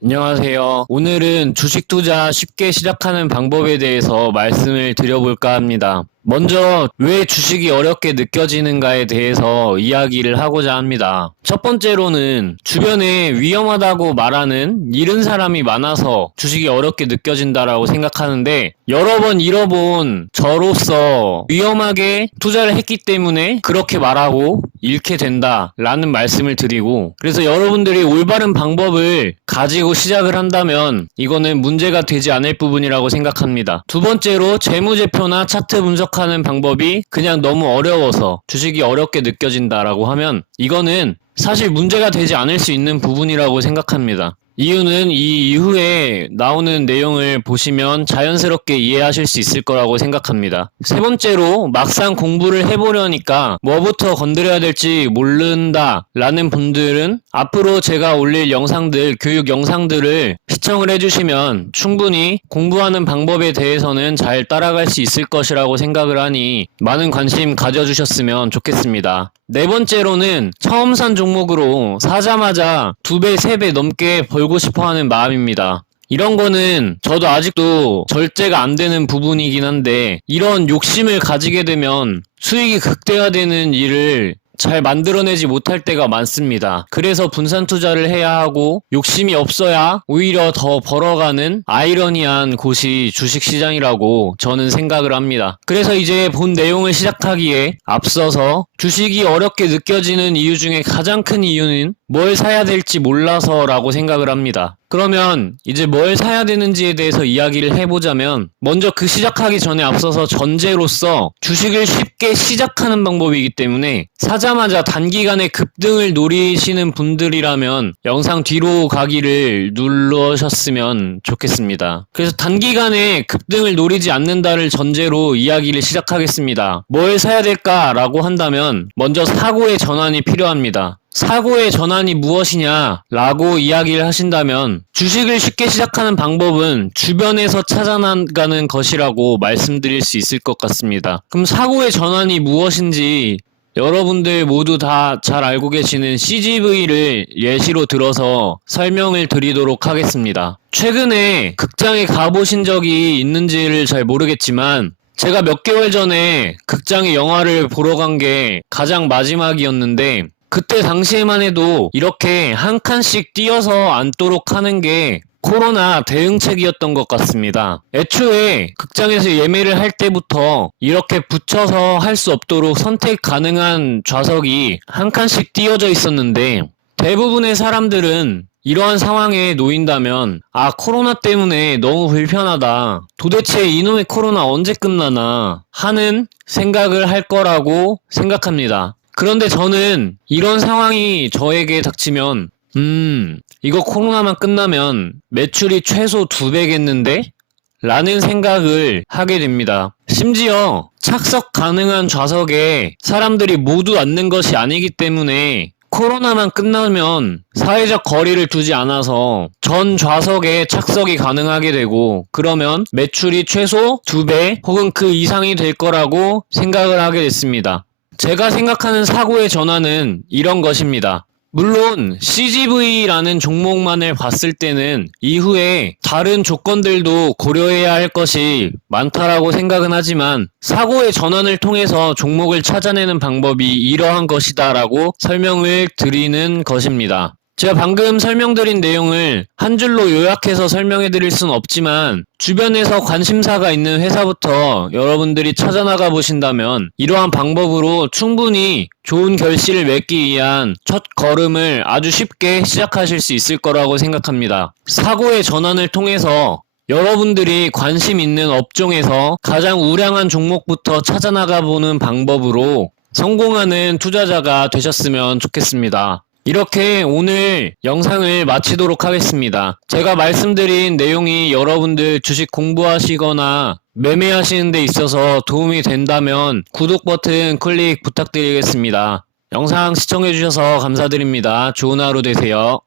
안녕하세요. 오늘은 주식 투자 쉽게 시작하는 방법에 대해서 말씀을 드려볼까 합니다. 먼저 왜 주식이 어렵게 느껴지는가에 대해서 이야기를 하고자 합니다. 첫 번째로는 주변에 위험하다고 말하는 잃은 사람이 많아서 주식이 어렵게 느껴진다라고 생각하는데 여러 번 잃어본 저로서 위험하게 투자를 했기 때문에 그렇게 말하고 잃게 된다라는 말씀을 드리고 그래서 여러분들이 올바른 방법을 가지고 시작을 한다면 이거는 문제가 되지 않을 부분이라고 생각합니다. 두 번째로 재무제표나 차트 분석 하는 방법이 그냥 너무 어려워서 주식이 어렵게 느껴진다라고 하면 이거는 사실 문제가 되지 않을 수 있는 부분이라고 생각합니다. 이유는 이 이후에 나오는 내용을 보시면 자연스럽게 이해하실 수 있을 거라고 생각합니다. 세 번째로 막상 공부를 해보려니까 뭐부터 건드려야 될지 모른다 라는 분들은 앞으로 제가 올릴 영상들, 교육 영상들을 시청을 해주시면 충분히 공부하는 방법에 대해서는 잘 따라갈 수 있을 것이라고 생각을 하니 많은 관심 가져주셨으면 좋겠습니다. 네 번째로는 처음 산 종목으로 사자마자 두 배, 세 배 넘게 벌고 싶어 하는 마음입니다. 이런 거는 저도 아직도 절제가 안 되는 부분이긴 한데 이런 욕심을 가지게 되면 수익이 극대화되는 일을 잘 만들어내지 못할 때가 많습니다. 그래서 분산 투자를 해야 하고 욕심이 없어야 오히려 더 벌어가는 아이러니한 곳이 주식시장이라고 저는 생각을 합니다. 그래서 이제 본 내용을 시작하기에 앞서서 주식이 어렵게 느껴지는 이유 중에 가장 큰 이유는 뭘 사야 될지 몰라서라고 생각을 합니다. 그러면 이제 뭘 사야 되는지에 대해서 이야기를 해보자면 먼저 그 시작하기 전에 앞서서 전제로서 주식을 쉽게 시작하는 방법이기 때문에 사자 마자 단기간에 급등을 노리시는 분들이라면 영상 뒤로 가기를 누르셨으면 좋겠습니다. 그래서 단기간에 급등을 노리지 않는다를 전제로 이야기를 시작하겠습니다. 뭘 사야 될까라고 한다면 먼저 사고의 전환이 필요합니다. 사고의 전환이 무엇이냐 라고 이야기를 하신다면 주식을 쉽게 시작하는 방법은 주변에서 찾아나가는 것이라고 말씀드릴 수 있을 것 같습니다. 그럼 사고의 전환이 무엇인지 여러분들 모두 다 잘 알고 계시는 CGV를 예시로 들어서 설명을 드리도록 하겠습니다. 최근에 극장에 가보신 적이 있는지를 잘 모르겠지만 제가 몇 개월 전에 극장에 영화를 보러 간 게 가장 마지막이었는데 그때 당시에만 해도 이렇게 한 칸씩 띄어서 앉도록 하는 게 코로나 대응책이었던 것 같습니다. 애초에 극장에서 예매를 할 때부터 이렇게 붙여서 할 수 없도록 선택 가능한 좌석이 한 칸씩 띄어져 있었는데 대부분의 사람들은 이러한 상황에 놓인다면 아 코로나 때문에 너무 불편하다 도대체 이놈의 코로나 언제 끝나나 하는 생각을 할 거라고 생각합니다. 그런데 저는 이런 상황이 저에게 닥치면 음 이거 코로나만 끝나면 매출이 최소 두 배겠는데? 라는 생각을 하게 됩니다. 심지어 착석 가능한 좌석에 사람들이 모두 앉는 것이 아니기 때문에 코로나만 끝나면 사회적 거리를 두지 않아서 전 좌석에 착석이 가능하게 되고 그러면 매출이 최소 두배 혹은 그 이상이 될 거라고 생각을 하게 됐습니다. 제가 생각하는 사고의 전환은 이런 것입니다. 물론 CGV라는 종목만을 봤을 때는 이후에 다른 조건들도 고려해야 할 것이 많다라고 생각은 하지만 사고의 전환을 통해서 종목을 찾아내는 방법이 이러한 것이다라고 설명을 드리는 것입니다. 제가 방금 설명드린 내용을 한 줄로 요약해서 설명해 드릴 수는 없지만 주변에서 관심사가 있는 회사부터 여러분들이 찾아나가 보신다면 이러한 방법으로 충분히 좋은 결실을 맺기 위한 첫 걸음을 아주 쉽게 시작하실 수 있을 거라고 생각합니다. 사고의 전환을 통해서 여러분들이 관심 있는 업종에서 가장 우량한 종목부터 찾아나가 보는 방법으로 성공하는 투자자가 되셨으면 좋겠습니다. 이렇게 오늘 영상을 마치도록 하겠습니다. 제가 말씀드린 내용이 여러분들 주식 공부하시거나 매매하시는 데 있어서 도움이 된다면 구독 버튼 클릭 부탁드리겠습니다. 영상 시청해주셔서 감사드립니다. 좋은 하루 되세요.